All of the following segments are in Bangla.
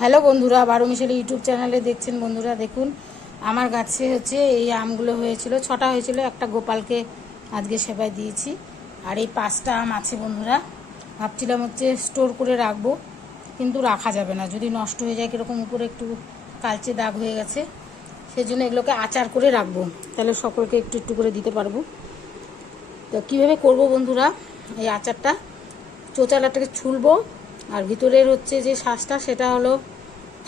হ্যালো বন্ধুরা, বারো মিশালি ইউটিউব চ্যানেলে দেখছেন। বন্ধুরা দেখুন, আমার গাছে হচ্ছে এই আমগুলো হয়েছিল, 6টা হয়েছিল। একটা গোপালকে আজকে সেবায় দিয়েছি, আর এই 5টা আম আছে বন্ধুরা। ভাবছিলাম হচ্ছে স্টোর করে রাখবো, কিন্তু রাখা যাবে না, যদি নষ্ট হয়ে যায়। কীরকম উপরে একটু কালচে দাগ হয়ে গেছে, সেই জন্য এগুলোকে আচার করে রাখবো, তাহলে সকলকে একটু একটু করে দিতে পারবো। তো কীভাবে করব বন্ধুরা, এই আচারটা চোচালাটাকে ছুলবো, আর ভিতরের হচ্ছে যে শ্বাসটা সেটা হলো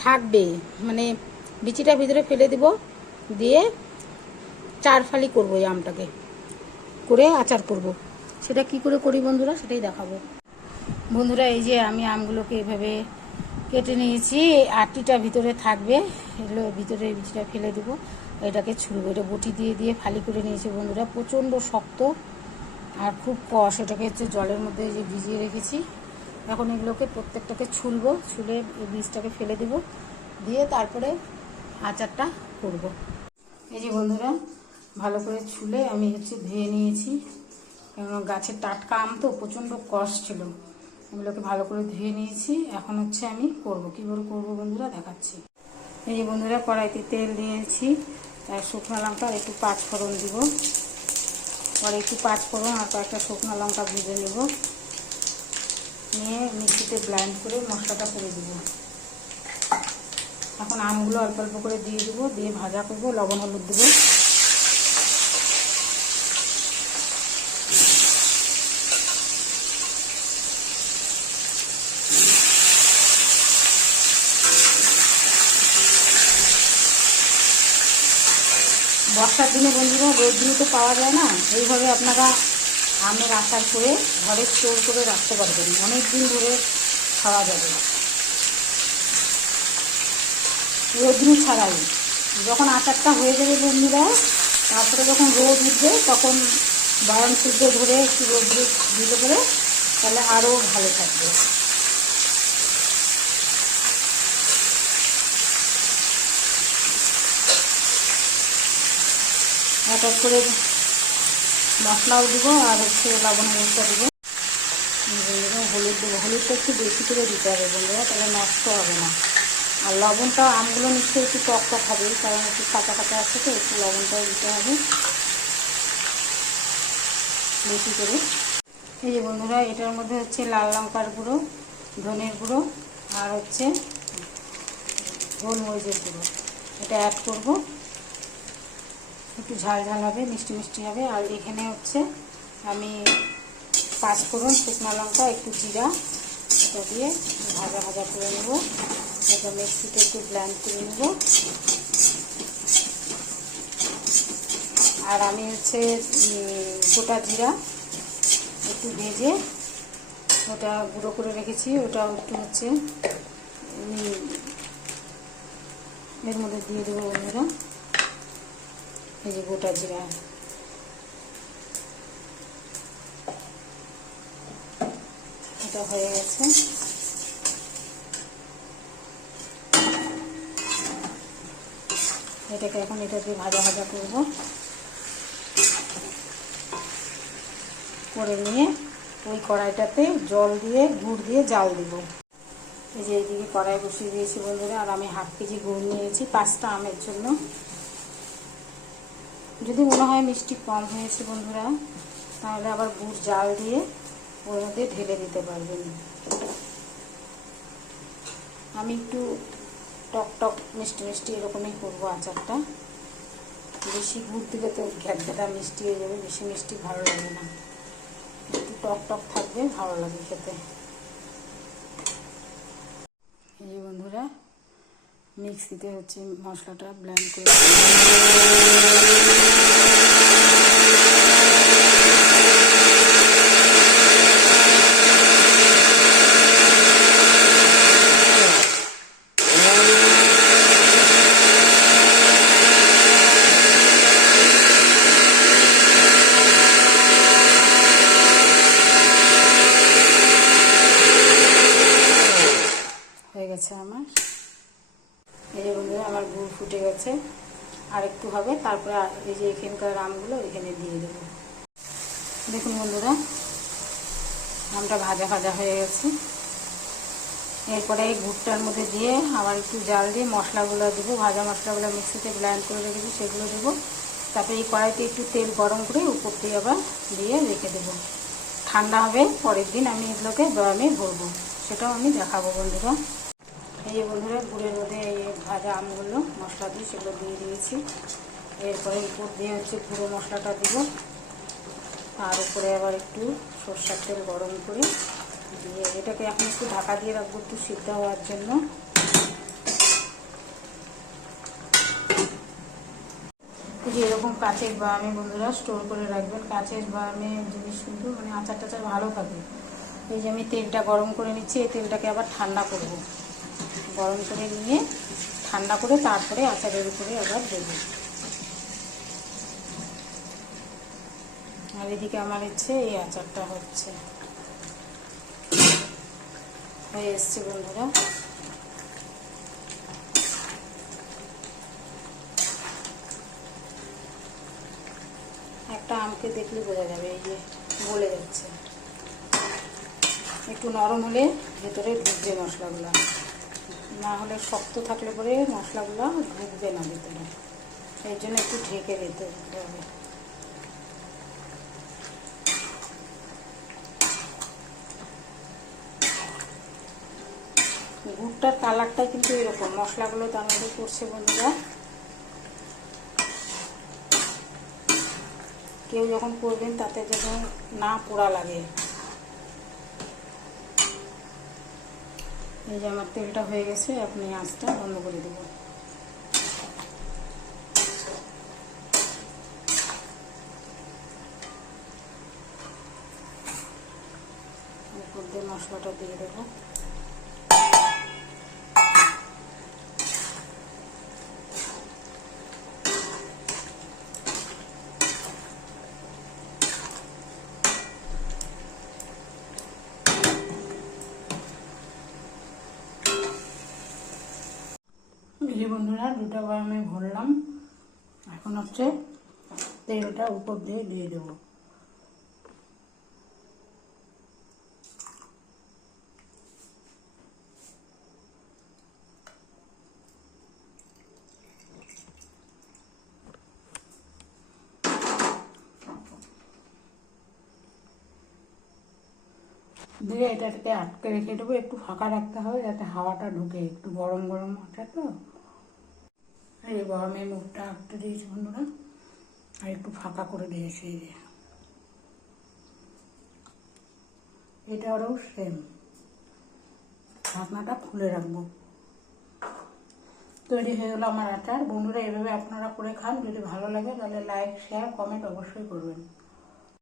থাকবে, মানে বিচিটা ভিতরে ফেলে দিব, দিয়ে 4 ফালি করবো এই আমটাকে, করে আচার করব। সেটা কি করে করি বন্ধুরা, সেটাই দেখাবো। বন্ধুরা এই যে আমি আমগুলোকে এভাবে কেটে নিয়েছি, এই আটিটা ভিতরে থাকবে, এগুলো ভিতরে বিচিটা ফেলে দেবো, এটাকে ছুলবো। এটা বটি দিয়ে দিয়ে ফালি করে নিয়েছি বন্ধুরা, প্রচণ্ড শক্ত আর খুব কষ। এটাকে হচ্ছে জলের মধ্যে যে ভিজিয়ে রেখেছি। এখন এগুলোকে প্রত্যেকটাকে ছুলবো, ছুলে এই বীজটাকে ফেলে দেবো, দিয়ে তারপরে আচারটা করব। এই যে বন্ধুরা, ভালো করে ছুলে আমি হচ্ছে ধুয়ে নিয়েছি, কারণ গাছের টাটকা আম তো প্রচণ্ড কষ ছিল। এগুলোকে ভালো করে ধুয়ে নিয়েছি। এখন হচ্ছে আমি করব, কীভাবে করবো বন্ধুরা দেখাচ্ছি। এই যে বন্ধুরা, কড়াইতে তেল দিয়েছি, আর শুকনো লঙ্কা আর একটু 5 ফোড়ন দিব, পরে একটু 5 ফোড়ন আর কয়েকটা শুকনো লঙ্কা ভেজে নেব, নিয়ে মিক্সিতে ব্লেন্ড করে মশলাটা করে দেবো। এখন আমগুলো অল্প অল্প করে দিয়ে দেবো, দিয়ে ভাজা করবো, লবণ হলুদ দেবো। বর্ষার দিনে বন্ধুরা রোদ দিয়ে তো পাওয়া যায় না, এইভাবে আপনারা আমের আচার করে ঘরে স্টোর করে রাখতে পারবেন, অনেক দিন ধরে খাওয়া যাবে রোদ্রু ছাড়াই। যখন আচারটা হয়ে যাবে বন্ধুরা, তারপরে যখন রোদ উঠবে তখন বয়াম শুদ্ধ ধরে একটু রোদ্রু দিতে পারে, তাহলে আরও ভালো থাকবে। এক এক করে মশলাও দেবো, আর হচ্ছে লবণ হলুদটা দেবো, হলুদ দেবো। হলুদটা একটু বেশি করে দিতে হবে বন্ধুরা, তাহলে নষ্ট হবে না। আর লবণটা, আমগুলো নিশ্চয়ই একটু টক টক হবে, কারণ একটু কাঁচা কাঁচা আছে, তো একটু লবণটাও দিতে হবে বেশি করে। এই যে বন্ধুরা, এটার মধ্যে হচ্ছে লাল লঙ্কার গুঁড়ো, ধনের গুঁড়ো, আর হচ্ছে গোলমরিচের গুঁড়ো, এটা অ্যাড করব। একটু ঝাল ঝাল হবে, মিষ্টি মিষ্টি হবে। আর এখানে হচ্ছে আমি 5 ফোড়ন, শুকনো লঙ্কা, একটু জিরা, এটা দিয়ে ভাজা ভাজা করে নেব। এটা মিক্সিতে একটু ব্লেন্ড করে নেব। আর আমি হচ্ছে গোটা জিরা একটু ভেজে ওটা গুঁড়ো করে রেখেছি, ওটা একটু হচ্ছে এর মধ্যে দিয়ে দেবো বন্ধুরা। এই যে গোটা জিরা, এটা হয়ে গেছে। এটাকে এখন এটাকে ভাজা ভাজা করব, করে নিয়ে ওই কড়াইটাতে জল দিয়ে গুড় দিয়ে জাল দিব। এই যে এইদিকে কড়াই বসিয়ে দিয়েছি বন্ধুরা, আর আমি 1/2 কেজি গুড় নিয়েছি 5টা আমের জন্য। যদি মনে হয় মিষ্টি কম হয়েছে বন্ধুরা, তাহলে আবার গুড় জাল দিয়ে ওর মধ্যে ঢেলে দিতে পারবেন। আমি একটু টক টক মিষ্টি মিষ্টি এরকমই করবো আচারটা। বেশি গুড় দিলে তো ঘ্যাটঘ্যাটা মিষ্টি হয়ে যাবে, বেশি মিষ্টি ভালো লাগে না, একটু টক টক থাকবে, ভালো লাগে খেতে। এই যে বন্ধুরা, মিক্সিতে হচ্ছে মশলাটা ব্লেন্ড করে হয়ে গেছে আমার। এই যে বন্ধুরা, আমার গুড় ফুটে গেছে, আর একটু হবে, তারপরে এই যে এখানকার আমগুলো এখানে দিয়ে দেবো। দেখুন বন্ধুরা, আমটা ভাজা ভাজা হয়ে গেছে। এরপরে এই গুড়টার মধ্যে দিয়ে আবার একটু জাল দিয়ে মশলাগুলো দেবো, ভাজা মশলাগুলো মিক্সিতে ব্লেন্ড করে রেখেছি সেগুলো দেবো। তারপরে এই কড়াইতে একটু তেল গরম করে উপর দিয়ে আবার দিয়ে রেখে দেবো। ঠান্ডা হবে, পরের দিন আমি এগুলোকে বয়ামে ভরবো, সেটাও আমি দেখাবো বন্ধুরা। এই যে বন্ধুরা, গুড়ের মধ্যে এই ভাজা আমগুলো মশলা দিয়ে সেগুলো দিয়ে দিয়েছি। এরপরে উপর দিয়ে হচ্ছে গুঁড়ো মশলাটা দিব, আর উপরে আবার একটু সরষের তেল গরম করে দিয়ে এটাকে এখন একটু ঢাকা দিয়ে রাখবো একটু সিদ্ধ হওয়ার জন্য। যে এরকম কাচের বয়ামে বন্ধুরা স্টোর করে রাখবেন। কাচের বয়ামে জিনিস কিন্তু মানে আচার টাচার ভালো থাকে। এই যে আমি তেলটা গরম করে নিচ্ছি, এই তেলটাকে আবার ঠান্ডা করব, গরম করে নিয়ে ঠান্ডা করে তারপরে আচারের উপরে আবার দেবো। আর এদিকে আমার ইচ্ছে এই আচারটা হচ্ছে হয়ে এসছে বন্ধুরা। একটা আমকে দেখলে বোঝা যাবে, এই যে গলে যাচ্ছে। একটু নরম হলে ভেতরে ঢুকবে মশলাগুলো, না হলে শক্ত থাকলে পরে মশলাগুলো ঢুকবে না ভেতরে, এই জন্য একটু ঢেকে দিতে হবে। গুড়টার কালারটা কিন্তু এরকম, মশলাগুলো তার মধ্যে পড়ছে বন্ধুরা। কেউ যখন করবেন তাতে যেন না পোড়া লাগে। এই যে আমার তেলটা হয়ে গেছে, আপনি আঁচটা বন্ধ করে দেবো। উপর দিয়ে মশলাটা দিয়ে দেবো। এই বন্ধুরা, দুটো বয়ামে ভরলাম, এখন হচ্ছে তেলটা উপর দিয়ে দিয়ে দেবো। দিয়ে এটাকে আটকে রেখে দেবো, একটু ফাঁকা রাখতে হবে যাতে হাওয়াটা ঢুকে, একটু গরম গরম আটা তো। এই গরমের মুখটা আটকে দিয়েছি বন্ধুরা, আর একটু ফাঁকা করে দিয়েছি। এই যে এটা আরও সেম, ঢাকনাটা খুলে রাখবো। তৈরি হয়ে গেলো আমার আচার বন্ধুরা। এভাবে আপনারা করে খান, যদি ভালো লাগে তাহলে লাইক শেয়ার কমেন্ট অবশ্যই করবেন।